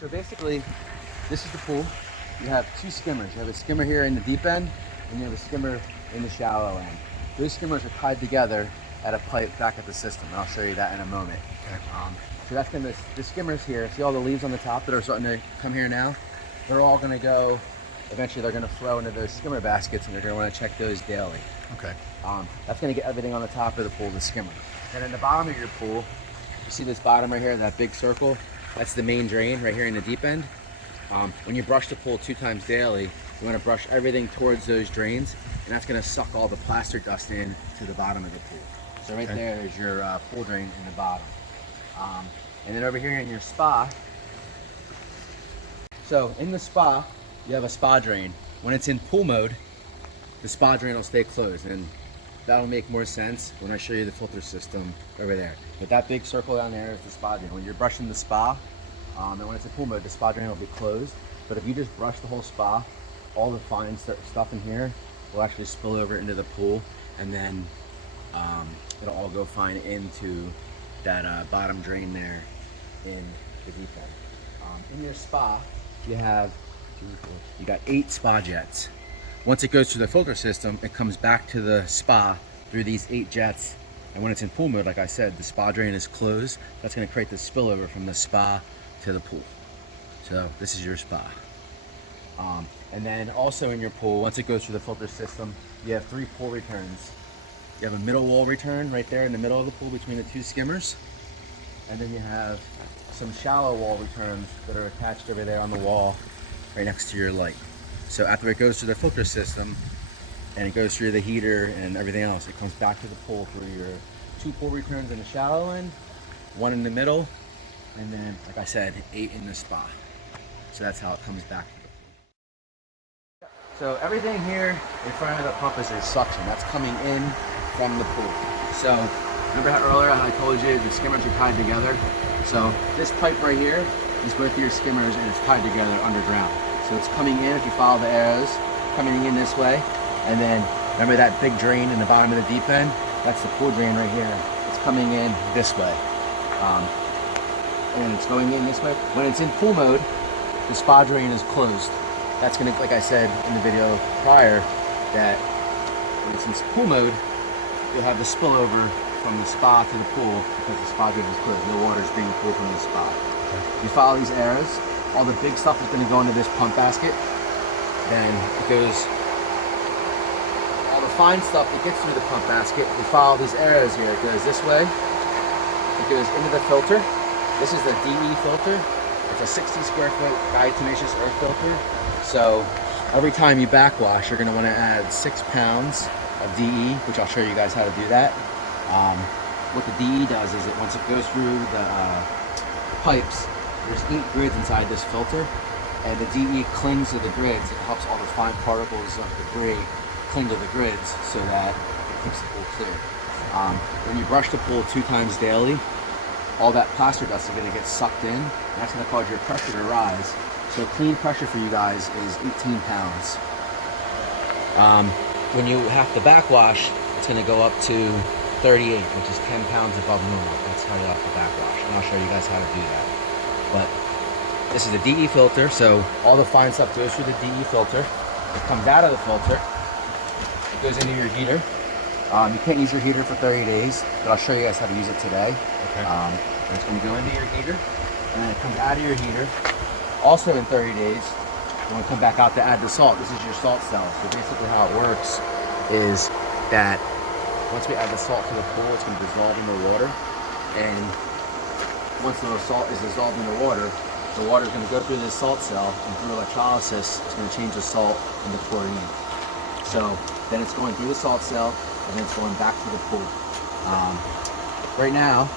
So basically, this is the pool. You have two skimmers. You have a skimmer here in the deep end, and you have a skimmer in the shallow end. Those skimmers are tied together at a pipe back at the system, and I'll show you that in a moment. Okay. So that's gonna, the skimmers here, see all the leaves on the top that are starting to come here now? They're all gonna go, eventually they're gonna flow into those skimmer baskets, and you're gonna wanna check those daily. Okay. That's gonna get everything on the top of the pool, the skimmer. Then in the bottom of your pool, you see this bottom right here, that big circle? That's the main drain right here in the deep end. When you brush the pool 2 times daily, you want to brush everything towards those drains, and that's going to suck all the plaster dust in to the bottom of the pool. So right there is your pool drain in the bottom. And then over here in your spa, so in the spa, you have a spa drain. When it's in pool mode, the spa drain will stay closed, and that'll make more sense when I show you the filter system over there. But that big circle down there is the spa drain. When you're brushing the spa, and when it's in pool mode, the spa drain will be closed. But if you just brush the whole spa, all the fine stuff in here will actually spill over into the pool, and then it'll all go fine into that bottom drain there in the deep end. In your spa, you got 8 spa jets. Once it goes through the filter system, it comes back to the spa through these 8 jets. And when it's in pool mode, like I said, the spa drain is closed. That's going to create the spillover from the spa to the pool. So this is your spa. And then also in your pool, once it goes through the filter system, you have 3 pool returns. You have a middle wall return right there in the middle of the pool between the 2 skimmers. And then you have some shallow wall returns that are attached over there on the wall right next to your light. So after it goes through the filter system and it goes through the heater and everything else, it comes back to the pool through your 2 pool returns in the shallow end, 1 in the middle, and then, like I said, 8 in the spa. So that's how it comes back to the pool. So everything here in front of the pump is your suction. That's coming in from the pool. So remember how earlier I told you the skimmers are tied together? So this pipe right here is both of your skimmers, and it's tied together underground. So it's coming in, if you follow the arrows, coming in this way. And then remember that big drain in the bottom of the deep end? That's the pool drain right here. It's coming in this way. And it's going in this way. When it's in pool mode, the spa drain is closed. That's gonna, like I said in the video prior, that when it's in pool mode, you'll have the spillover from the spa to the pool because the spa drain is closed. No water is being pulled from the spa. Okay. You follow these arrows, all the big stuff is gonna go into this pump basket. Then it goes, all the fine stuff that gets through the pump basket, you follow these arrows here. It goes this way, it goes into the filter. This is the DE filter. It's a 60 square foot diatomaceous earth filter. So every time you backwash, you're gonna wanna add 6 pounds of DE, which I'll show you guys how to do that. What the DE does is that once it goes through the pipes, there's 8 grids inside this filter, and the DE clings to the grids. It helps all the fine particles of debris cling to the grids so that it keeps the pool clear. When you brush the pool 2 times daily, all that plaster dust is going to get sucked in, and that's going to cause your pressure to rise. So clean pressure for you guys is 18 pounds. When you have to backwash, it's going to go up to 38, which is 10 pounds above normal. That's how you have to backwash, and I'll show you guys how to do that. But this is a DE filter, so all the fine stuff goes through the DE filter. It comes out of the filter, it goes into your heater. You can't use your heater for 30 days, but I'll show you guys how to use it today. Okay. And it's going to go into your heater, and then it comes out of your heater. Also in 30 days, you want to come back out to add the salt. This is your salt cell. So basically how it works is that once we add the salt to the pool, it's going to dissolve in the water. And once the salt is dissolved in the water is going to go through this salt cell, and through electrolysis, it's going to change the salt into chlorine. So then it's going through the salt cell, and then it's going back to the pool. Right now,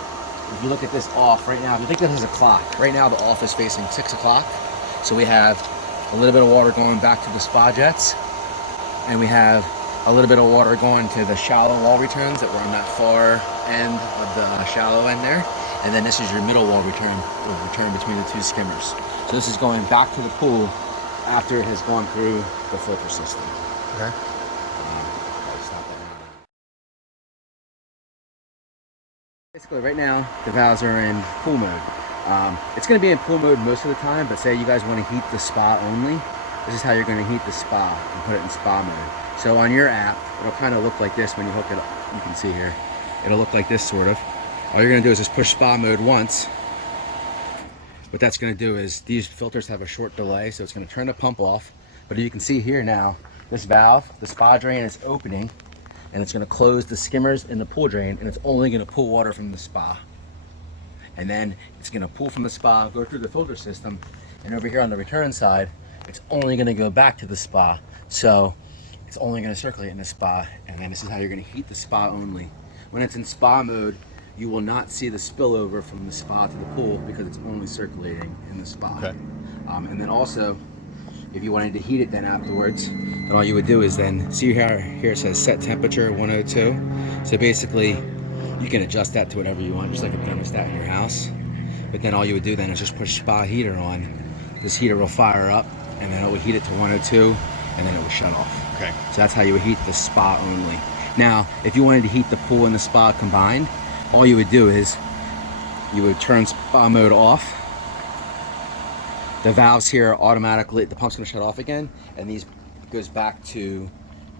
if you look at this off, right now, if you think this is a clock, right now the off is facing 6 o'clock. So we have a little bit of water going back to the spa jets, and we have a little bit of water going to the shallow wall returns that were on that far end of the shallow end there. And then this is your middle wall return between the 2 skimmers. So this is going back to the pool after it has gone through the filter system. Okay. Basically right now, the valves are in pool mode. It's going to be in pool mode most of the time, but say you guys want to heat the spa only, this is how you're going to heat the spa and put it in spa mode. So on your app, it'll kind of look like this when you hook it up. You can see here, it'll look like this sort of. All you're going to do is just push spa mode once. What that's going to do is these filters have a short delay, so it's going to turn the pump off. But you can see here now, this valve, the spa drain is opening, and it's going to close the skimmers in the pool drain, and it's only going to pull water from the spa. And then it's going to pull from the spa, go through the filter system, and over here on the return side, it's only going to go back to the spa. So it's only going to circulate in the spa, and then this is how you're going to heat the spa only. When it's in spa mode, you will not see the spillover from the spa to the pool because it's only circulating in the spa. Okay. And then also, if you wanted to heat it then afterwards, then all you would do is then, see here it says set temperature 102. So basically, you can adjust that to whatever you want, just like a thermostat in your house. But then all you would do then is just push spa heater on. This heater will fire up, and then it will heat it to 102, and then it will shut off. Okay. So that's how you would heat the spa only. Now, if you wanted to heat the pool and the spa combined, all you would do is you would turn spa mode off. The valves here automatically, the pump's going to shut off again, and these goes back to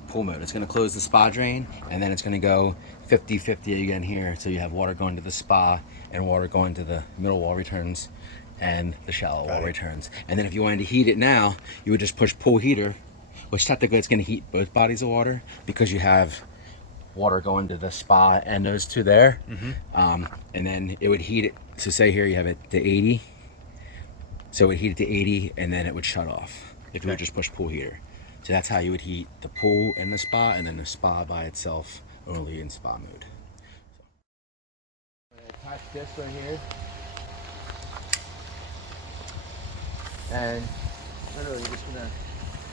pool mode. It's going to close the spa drain, and then it's going to go 50-50 again here. So you have water going to the spa and water going to the middle wall returns and the shallow wall returns. And then if you wanted to heat it now, you would just push pool heater, which technically it's going to heat both bodies of water because you have water going to the spa and those two there. And then it would heat it. So say here you have it to 80. So it would heat it to 80, and then it would shut off if you would just push pool heater. So that's how you would heat the pool and the spa, and then the spa by itself only in spa mode. I'm gonna attach this right here, and literally you're just gonna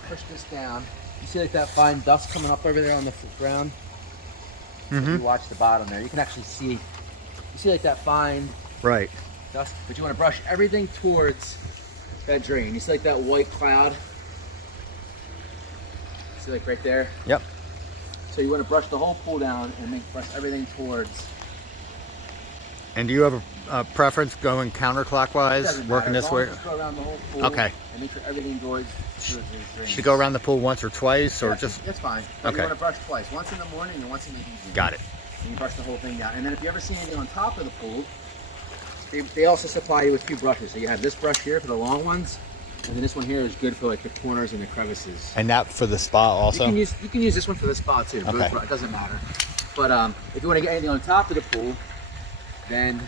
push this down. You see like that fine dust coming up over there on the ground? If you watch the bottom there, you can actually see, you see like that fine dust, but you want to brush everything towards that drain. You see like that white cloud? See like right there? Yep. So you want to brush the whole pool down and brush everything towards. And do you have a preference going counterclockwise, working this way? Just go around the whole pool. Okay. And make sure everything goes towards the drain. Should you go around the pool once or twice, or Yeah, just? That's fine. But Okay. you want to brush twice. Once in the morning and once in the evening. Got it. And you brush the whole thing down. And then if you ever see anything on top of the pool, they also supply you with 2 brushes. So you have this brush here for the long ones, and then this one here is good for like the corners and the crevices. And that for the spa also? You can use this one for the spa too. Okay. It doesn't matter. But if you want to get anything on top of the pool, then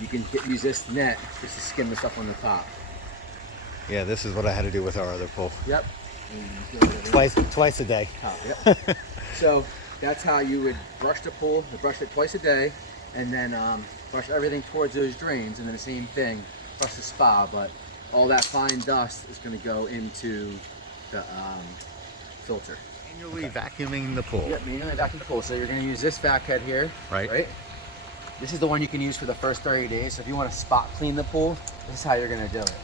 you can use this net just to skim the stuff on the top. Yeah, this is what I had to do with our other pool. Yep. Twice a day. Yep. So that's how you would brush the pool. You brush it twice a day, and then brush everything towards those drains, and then the same thing, brush the spa. But all that fine dust is going to go into the filter. Manually vacuuming the pool. Yep, manually vacuum the pool. So you're going to use this vac head here. Right. This is the one you can use for the first 30 days. So if you want to spot clean the pool, this is how you're going to do it.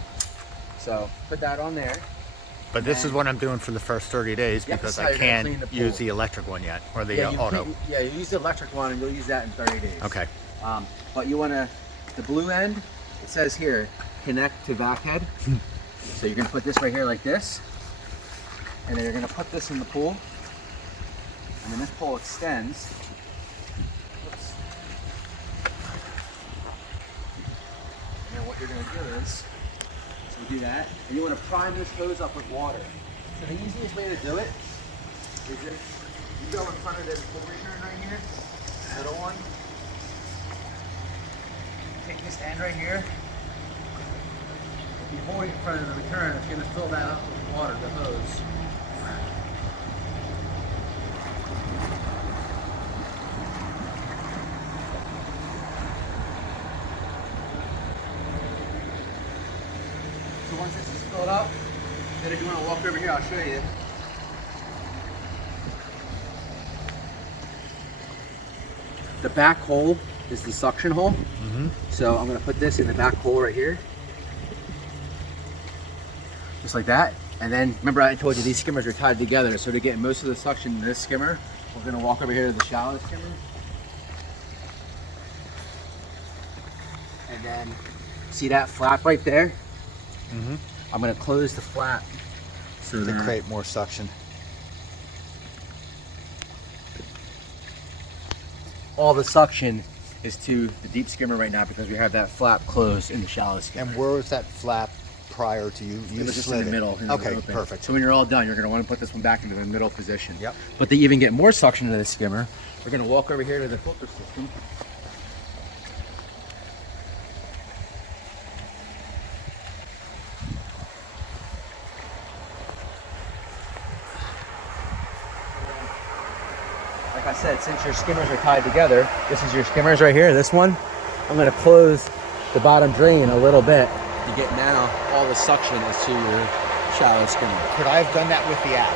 So put that on there. But this is what I'm doing for the first 30 days Yep, because this is how I you're gonna can't clean the pool. use the electric one yet, or the Yeah, auto. you use the electric one, and you'll use that in 30 days. Okay. But you want to, the blue end, it says here, connect to vac head. So you're going to put this right here like this, and then you're going to put this in the pool, and then this pool extends. Oops. And then what you're going to do is, so do that, and you want to prime this hose up with water. So the easiest way to do it is if you go in front of this pool return right here, middle one. Take this end right here. If you hold it in front of the return, it's going to fill that up with water, the hose. So once this is filled up, then if you want to walk over here, I'll show you. The back hole is the suction hole. So I'm going to put this in the back hole right here. Just like that. And then remember I told you these skimmers are tied together. So to get most of the suction in this skimmer, we're going to walk over here to the shallow skimmer. And then see that flap right there? Mm-hmm. I'm gonna close the flap so To that create more suction. all the suction is to the deep skimmer right now because we have that flap closed in the shallow skimmer. And where was that flap prior to you? It was just in the middle. Here, Okay, open. perfect. So when you're all done, you're going to want to put this one back into the middle position. Yep. But to even get more suction into the skimmer, we're going to walk over here to the filter system. Like I said, since your skimmers are tied together, this is your skimmers right here, this one. I'm going to close the bottom drain a little bit to get now all the suction is to your shallow skimmer. Could I have done that with the app?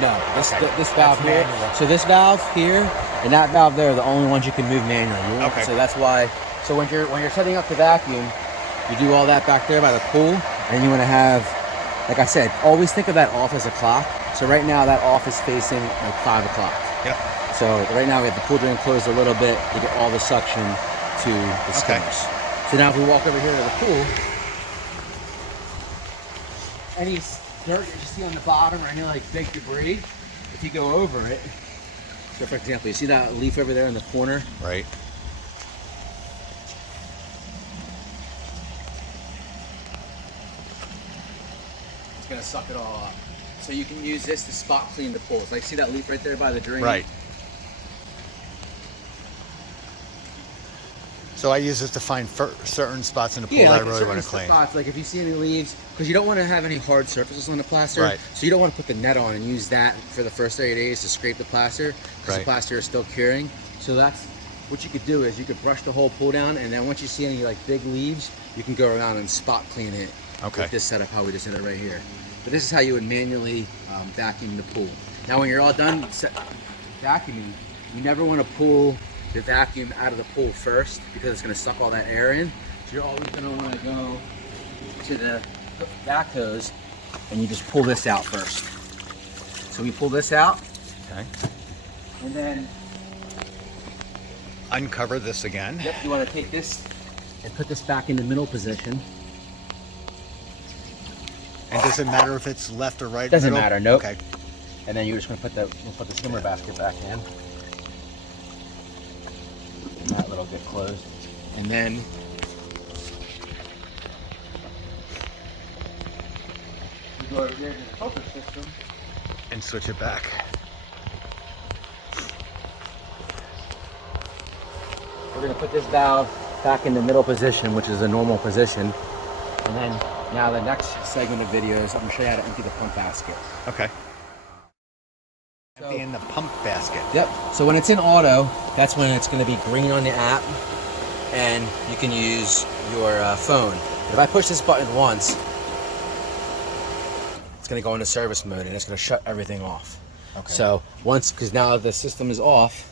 No, Okay. this valve That's here. manual. So this valve here and that valve there are the only ones you can move manually. Okay. So that's why. So when you're setting up the vacuum, you do all that back there by the pool, and you want to have, like I said, always think of that off as a clock. So right now that off is facing like 5 o'clock. Yep. So right now we have the pool drain closed a little bit to get all the suction to the Okay. skimmers. So now if we walk over here to the pool, any dirt that you see on the bottom or any like big debris, if you go over it, so for example, you see that leaf over there in the corner? Right. It's gonna suck it all up. So you can use this to spot clean the pools. Like see that leaf right there by the drain? Right. So I use this to find certain spots in the pool that I really want to clean. Spots, like if you see any leaves, because you don't want to have any hard surfaces on the plaster. Right. So you don't want to put the net on and use that for the first 30 days to scrape the plaster, because Right. the plaster is still curing. So that's what you could do is you could brush the whole pool down, and then once you see any like big leaves, you can go around and spot clean it. Okay. With this setup, how we just did it right here. But this is how you would manually vacuum the pool. Now when you're all done vacuuming, you never want to pull the vacuum out of the pool first because it's going to suck all that air in. So you're always going to want to go to the vac hose and you just pull this out first. So we pull this out, Okay. and then Uncover this again. yep, you want to take this and put this back in the middle position. And does it matter if it's left or right? Doesn't middle? matter, nope. Okay. And then you're just going to put the skimmer basket back in. And that little get closed. And then you go over here to the filter system. And switch it back. We're going to put this valve back in the middle position, which is a normal position. And then now the next segment of videos, I'm going to show you how to empty the pump basket. Okay. So- Empty in the pump basket. Yep. So when it's in auto, that's when it's going to be green on the app, and you can use your phone. If I push this button once, it's going to go into service mode, and it's going to shut everything off. Okay. So once, because now the system is off,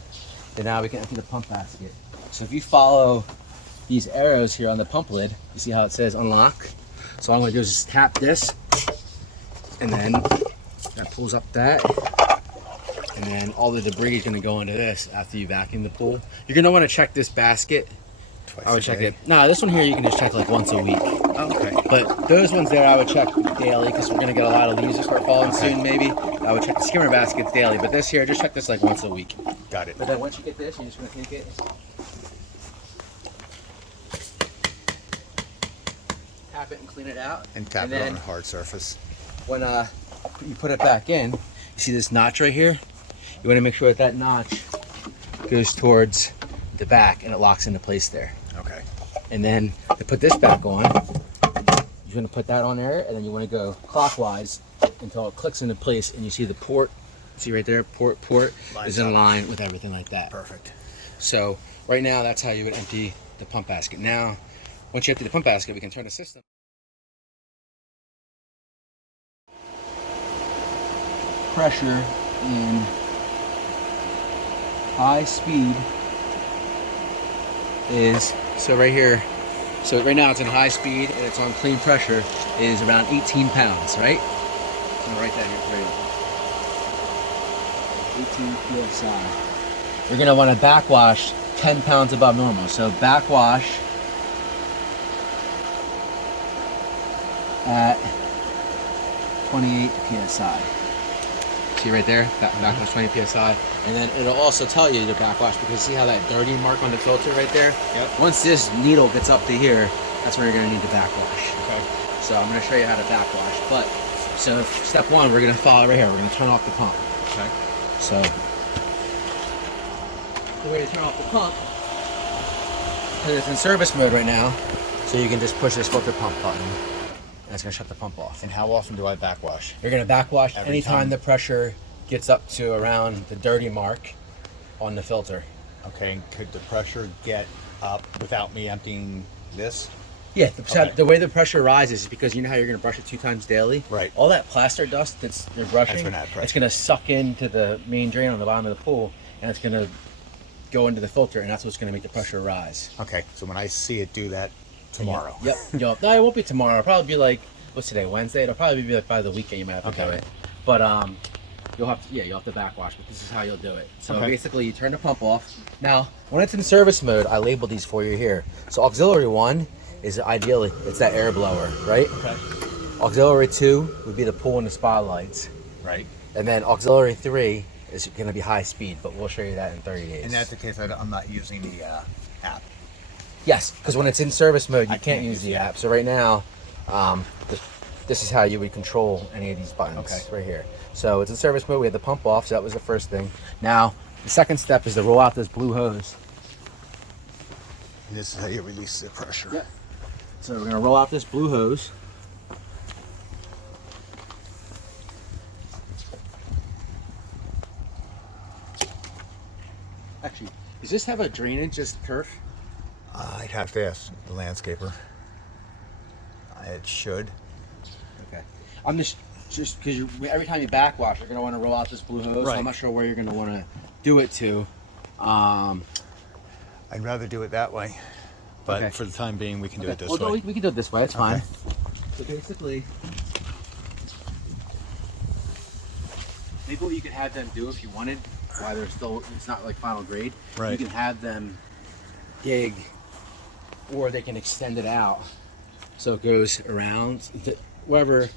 then now we can empty the pump basket. So if you follow these arrows here on the pump lid, you see how it says unlock? So all I'm going to do is just tap this, and then that pulls up that. And then all the debris is going to go into this after you vacuum the pool. You're going to want to check this basket. Twice I would a check day. it. No, this one here you can just check like once a week. Oh, okay. But those ones there I would check daily because we're going to get a lot of leaves to start falling soon maybe. I would check the skimmer baskets daily. But this here, just check this like once a week. Got it. But then once you get this, you're just going to take it. Tap it and clean it out. And tap it then on a hard surface. when you put it back in, you see this notch right here? You want to make sure that notch goes towards the back and it locks into place there. Okay. And then to put this back on, you're going to put that on there, and then you want to go clockwise until it clicks into place, and you see the port. See right there, port Lines is in up. line with everything like that. Perfect. So right now, that's how you would empty the pump basket. Now, once you empty the pump basket, we can turn the system. Pressure in high speed is, so right here, so right now it's in high speed and it's on clean pressure, is around 18 pounds, right? So I'm gonna write that here for you. 18 psi. You're gonna want to backwash 10 pounds above normal. So backwash at 28 psi. See right there, that backwash 20 psi, and then it'll also tell you to backwash because see how that dirty mark on the filter right there? Yep. Once this needle gets up to here, that's where you're gonna need to backwash. Okay. So I'm gonna show you how to backwash. But so step one, we're gonna follow right here. We're gonna turn off the pump. Okay. So the way to turn off the pump, because it's in service mode right now, so you can just push this filter pump button, and it's gonna shut the pump off. And how often do I backwash? You're gonna backwash Every anytime time? the pressure gets up to around the dirty mark on the filter. Okay, and could the pressure get up without me emptying this? Yeah, Okay. the way the pressure rises is because you know how you're gonna brush it 2 times daily? Right. All that plaster dust that's you're brushing, That's gonna add pressure. it's gonna suck into the main drain on the bottom of the pool, and it's gonna go into the filter, and that's what's gonna make the pressure rise. Okay, so when I see it do that tomorrow. Yep. No, it won't be tomorrow. It'll probably be like, what's today? Wednesday. It'll probably be like by the weekend. You might have to do Okay. it. But you'll have to you'll have to backwash. But this is how you'll do it. So Okay. basically, you turn the pump off. Now, when it's in service mode, I labeled these for you here. So auxiliary 1 is ideally it's that air blower, right? Okay. Auxiliary 2 would be the pool and the spotlights, Right. and then auxiliary 3 is going to be high speed. But we'll show you that in 30 days. In that the case, I'm not using the app. Yes, because when it's in service mode, you I can't use the app. So right now, this is how you would control any of these buttons. Okay. Right here. So it's in service mode. We had the pump off, so that was the first thing. Now, the second step is to roll out this blue hose. And this is how you release the pressure. Yeah. So we're gonna roll out this blue hose. Actually, does this have a drainage, just turf? I'd have to ask the landscaper. It should. Okay. I'm just because every time you backwash, you're gonna want to roll out this blue hose. So Right. I'm not sure where you're gonna want to do it to. I'd rather do it that way. But Okay. for the time being, we can do it this Well, way. we can do it this way. It's fine. Okay. So basically, maybe what you could have them do if you wanted, while they're still, it's not like final grade. Right. You can have them dig, or they can extend it out so it goes around wherever.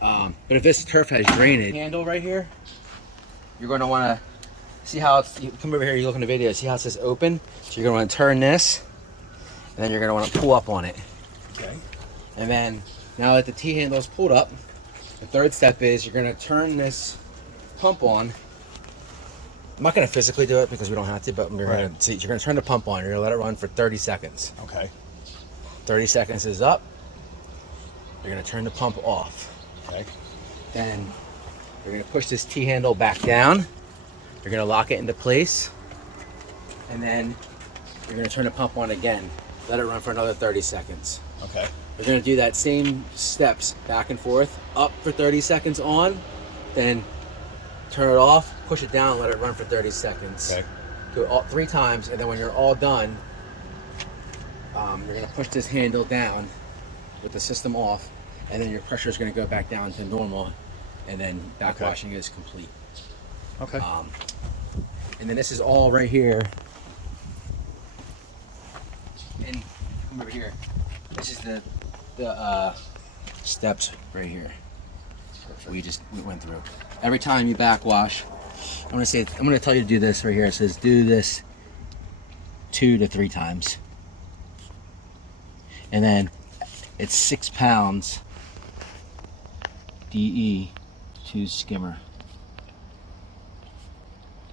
But if this turf has drainage handle right here, you're going to want to see how it's. You come over here. You look in the video. See how it says open. So you're going to want to turn this, and then you're going to want to pull up on it. Okay. And then now that the T handle is pulled up, the third step is you're going to turn this pump on. I'm not going to physically do it because we don't have to, but you're Right. going to see. You're going to turn the pump on. You're going to let it run for 30 seconds. Okay. 30 seconds is up. You're going to turn the pump off. Okay. Then you're going to push this T handle back down. You're going to lock it into place. And then you're going to turn the pump on again. Let it run for another 30 seconds. Okay. We're going to do that same steps back and forth, up for 30 seconds on, then turn it off, push it down, let it run for 30 seconds. Okay. Do it all 3 times, and then when you're all done, you're going to push this handle down with the system off, and then your pressure is going to go back down to normal, and then backwashing is complete. Okay. And then this is all right here. And come over here. This is the steps right here. We went through. Every time you backwash, I'm gonna tell you to do this right here. It says do this 2 to 3 times. And then it's 6 pounds DE to skimmer.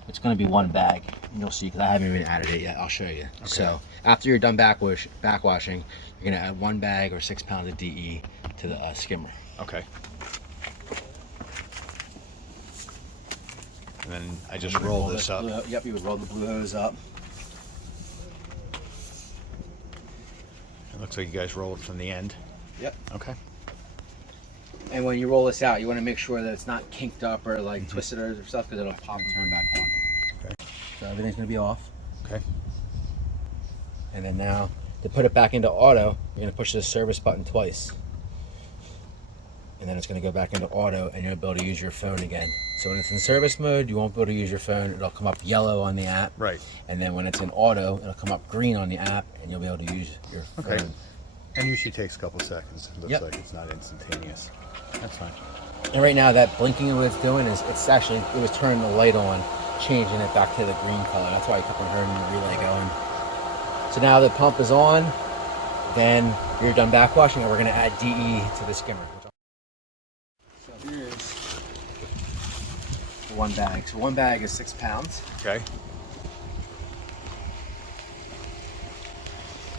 It's going to be 1 bag. You'll see because I haven't even added it yet. I'll show you. Okay. So after you're done backwashing, you're going to add 1 bag or 6 pounds of DE to the skimmer. Okay. And then I just roll this up. Yep, you would roll the blue hose up. It looks like you guys roll it from the end. Yep. Okay. And when you roll this out, you want to make sure that it's not kinked up or like twisted or stuff because it'll pop and turn back on. Okay. So everything's going to be off. Okay. And then now to put it back into auto, you're going to push the service button twice. And then it's going to go back into auto and you'll be able to use your phone again. So when it's in service mode, you won't be able to use your phone. It'll come up yellow on the app. Right. And then when it's in auto, it'll come up green on the app and you'll be able to use your Okay. phone And usually takes a couple seconds. It looks Yep. like it's not instantaneous. That's fine. And right now that blinking what it's doing is it was turning the light on, changing it back to the green color. That's why I kept on hearing the relay going. So now the pump is on, then you're done backwashing and we're gonna add DE to the skimmer. So here's one bag. So one bag is 6 pounds. Okay.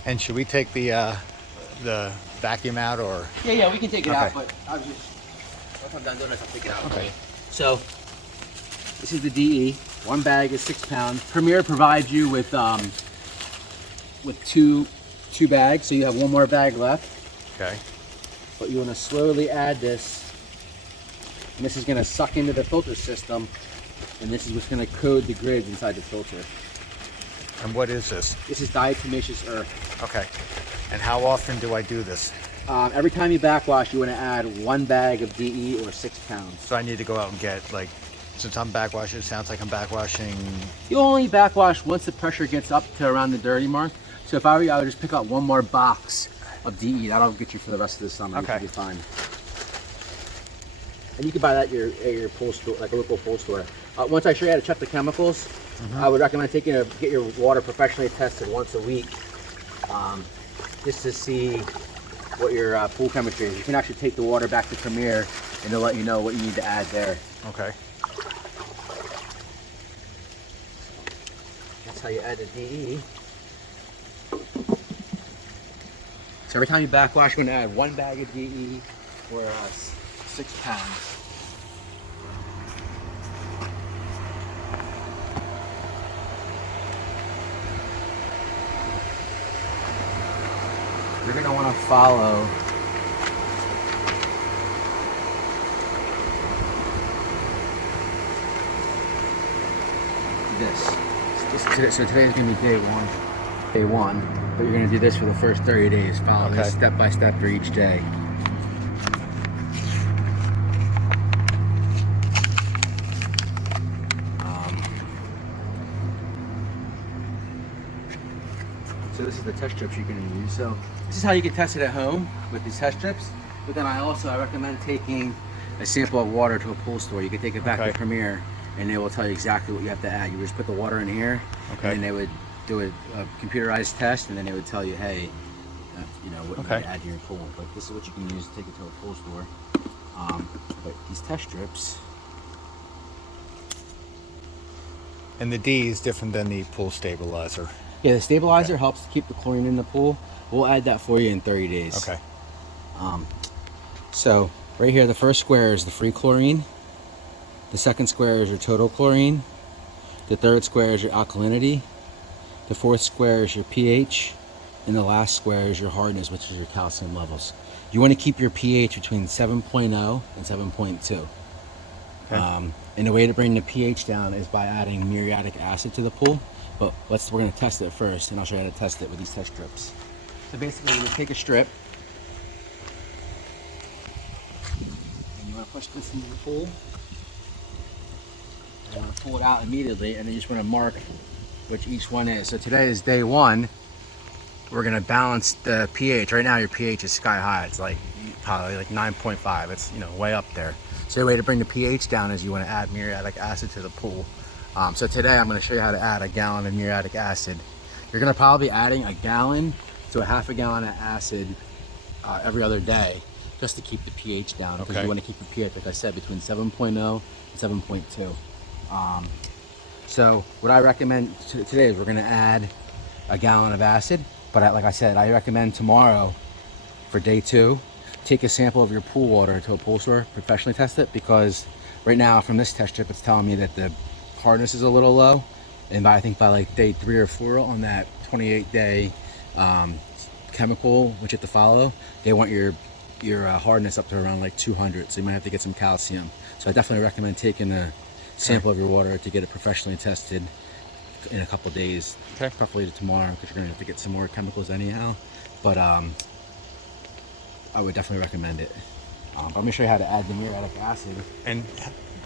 And should we take the vacuum out or? Yeah, we can take it Okay. out, but I was just, once I'm done doing this, I'll take it out. Okay. So, this is the DE. One bag is 6 pounds. Premier provides you with two bags, so you have one more bag left. Okay. But you want to slowly add this, and this is going to suck into the filter system, and this is what's going to code the grids inside the filter. And what is this? This is diatomaceous earth. Okay. And how often do I do this? Every time you backwash, you want to add one bag of DE or 6 pounds. So I need to go out and get, like, since I'm backwashing, it sounds like I'm backwashing. You only backwash once the pressure gets up to around the dirty mark. So if I were you, I would just pick up one more box of DE. That'll get you for the rest of the summer. Okay. You should be fine. And you can buy that at your pool store, like a local pool store. Once I show you how to check the chemicals, I would recommend get your water professionally tested once a week, just to see what your pool chemistry is. You can actually take the water back to Premier, and they'll let you know what you need to add there. Okay. That's how you add the DE. So every time you backwash, you're going to add one bag of DE or 6 pounds. You're going to want to follow this. So today's going to be day one, but you're going to do this for the first 30 days. Follow Okay. this step by step for each day. So this is the test strips you're going to use. So this is how you can test it at home with these test strips. But then I recommend taking a sample of water to a pool store. You can take it back Okay. to Premier, and they will tell you exactly what you have to add. You just put the water in here, Okay. and then they would do a computerized test, and then they would tell you, hey, what you Okay. need to add to your pool. But this is what you can use to take it to a pool store. But these test strips, And the D is different than the pool stabilizer. yeah, the stabilizer helps to keep the chlorine in the pool. We'll add that for you in 30 days. Okay. So right here, the first square is the free chlorine. The second square is your total chlorine. The third square is your alkalinity. The fourth square is your pH. And the last square is your hardness, which is your calcium levels. You want to keep your pH between 7.0 and 7.2. Okay. And the way to bring the pH down is by adding muriatic acid to the pool. But we're going to test it first, and I'll show you how to test it with these test strips. So basically, you take a strip, and you want to push this into the pool. And you want to pull it out immediately, and then you just want to mark which each one is. So today is day one. We're going to balance the pH. Right now, your pH is sky high. It's like probably like 9.5. It's way up there. So the way to bring the pH down is you want to add muriatic acid to the pool. So today I'm going to show you how to add a gallon of muriatic acid. You're going to probably be adding a gallon to a half a gallon of acid every other day, just to keep the pH down. Because Okay. you want to keep the pH, like I said, between 7.0 and 7.2. So what I recommend today is we're going to add a gallon of acid. But like I said, I recommend tomorrow for day 2, take a sample of your pool water to a pool store, professionally test it, because right now from this test strip, it's telling me that the hardness is a little low. And I think by like day 3 or 4 on that 28-day chemical, which you have to follow, they want your hardness up to around like 200. So you might have to get some calcium. So I definitely recommend taking a sample of your water to get it professionally tested in a couple days, Okay. preferably tomorrow, because you're going to have to get some more chemicals anyhow. But I would definitely recommend it. I'm going to show you how to add the muriatic acid. And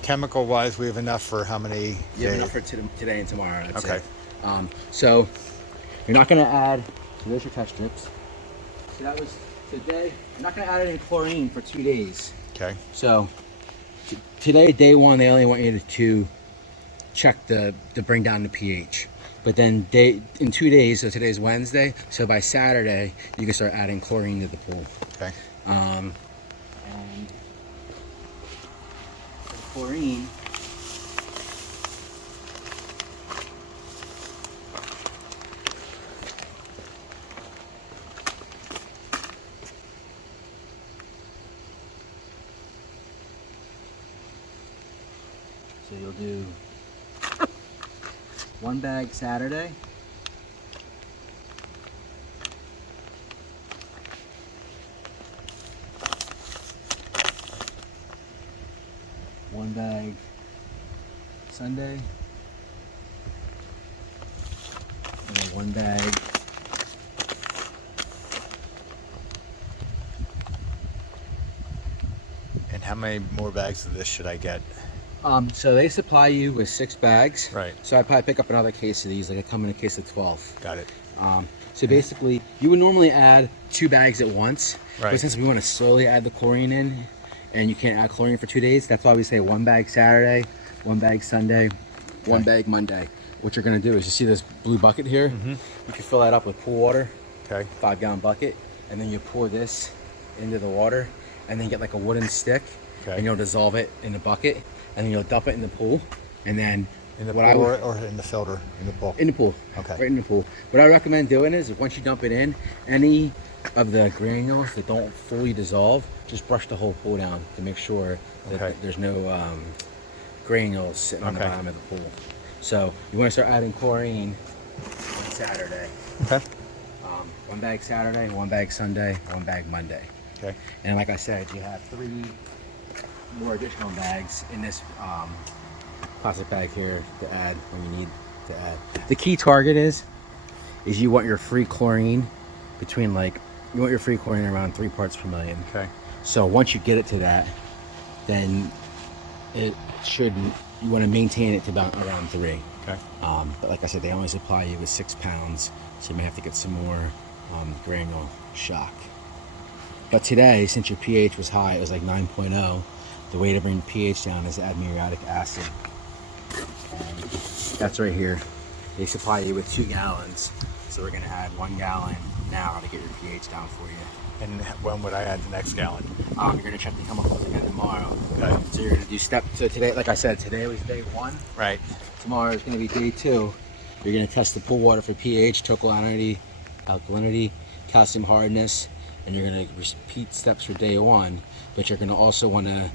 chemical wise, we have enough for how many You have days? enough for today and tomorrow. That's Okay. it. So you're not going to add. So there's your test strips. So that was today. I'm not going to add any chlorine for 2 days. Okay. So today, day one, they only want you to check to bring down the pH. But then in 2 days, so today's Wednesday, so by Saturday, you can start adding chlorine to the pool. Okay. And the chlorine, so you'll do 1 bag Saturday, 1 bag Sunday, and then 1 bag And how many more bags of this should I get? so they supply you with 6 bags. Right. So I'd probably pick up another case of these, like I come in a case of 12. Got it. So basically, you would normally add 2 bags at once. Right. But since we want to slowly add the chlorine in, and you can't add chlorine for 2 days, that's why we say 1 bag Saturday, 1 bag Sunday, 1 bag Monday. What you're going to do is, you see this blue bucket here? You can fill that up with pool water, Okay. 5-gallon bucket, and then you pour this into the water, and then get like a wooden stick, Okay. and you'll dissolve it in the bucket, and then you'll dump it in the pool, and then In the what pool I would- or in the filter? In the pool? in the pool. Okay. Right in the pool. What I recommend doing is, once you dump it in, any of the granules that don't fully dissolve, just brush the whole pool down to make sure that Okay. there's no granules sitting on the Okay. bottom of the pool. So you want to start adding chlorine on Saturday. Okay. 1 bag Saturday, 1 bag Sunday, 1 bag Monday. Okay. And like I said, you have 3 more additional bags in this plastic bag here to add when you need to add. The key target is you want your free chlorine between you want your free chlorine around 3 parts per million. Okay. So once you get it to that, then you want to maintain it to about around 3. Okay. But like I said, they only supply you with 6 pounds, so you may have to get some more granule shock. But today, since your pH was high, it was like 9.0, the way to bring the pH down is to add muriatic acid. And that's right here. They supply you with 2 gallons, so we're going to add 1 gallon now to get your pH down for you. And when would I add the next gallon? You're going to check the chemicals again tomorrow. Okay. So you're going to do so today, like I said, today was day 1. Right. Tomorrow is going to be day 2. You're going to test the pool water for pH, alkalinity, calcium hardness, and you're going to repeat steps for day 1. But you're going to also want to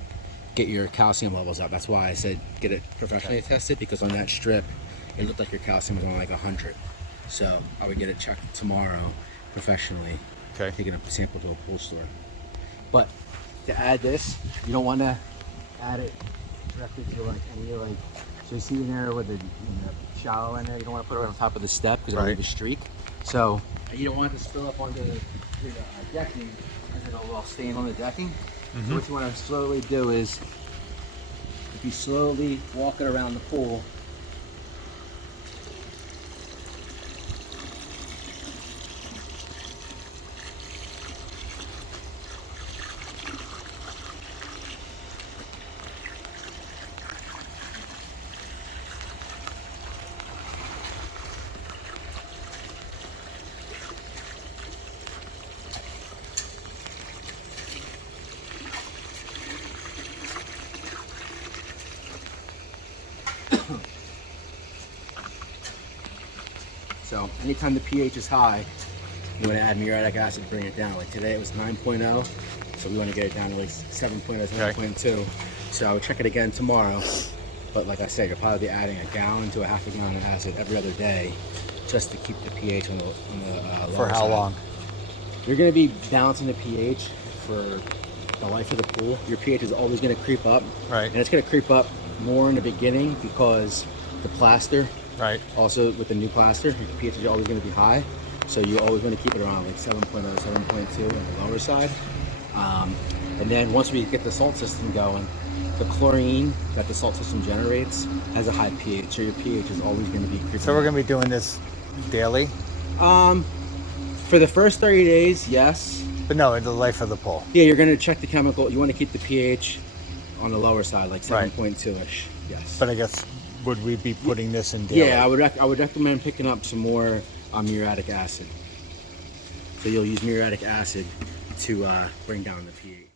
get your calcium levels up. That's why I said get it professionally tested, because on that strip, it looked like your calcium was only like 100. So I would get it checked tomorrow professionally. Okay. Taking a sample to a pool store. But to add this, you don't want to add it directly to any so you see in there with the shallow in there, you don't want to put it on top of the step because it'll Right. leave a streak. So you don't want it to spill up onto the decking, and then it'll stain on the decking. So what you want to slowly do is, if you slowly walk it around the pool, so anytime the pH is high, you want to add muriatic acid to bring it down. Like today it was 9.0, so we want to get it down to like 7.0, 7.2. So I would check it again tomorrow. But like I said, you'll probably be adding a gallon to a half a gallon of acid every other day, just to keep the pH on the For lower how side. long? You're going to be balancing the pH for the life of the pool. Your pH is always going to creep up. Right. And it's going to creep up more in the beginning because the plaster, Right. also with the new plaster, your pH is always going to be high. So you're always going to keep it around like 7.0, 7.2 on the lower side. And then once we get the salt system going, the chlorine that the salt system generates has a high pH, so your pH is always going to be creeping So we're up. going to be doing this daily? For the first 30 days, yes. But no, in the life of the pool. Yeah, you're gonna check the chemical. You want to keep the pH on the lower side, like Right. 7.2-ish. Yes. But I guess, would we be putting this in daily? Yeah, I would recommend picking up some more muriatic acid. So you'll use muriatic acid to bring down the pH.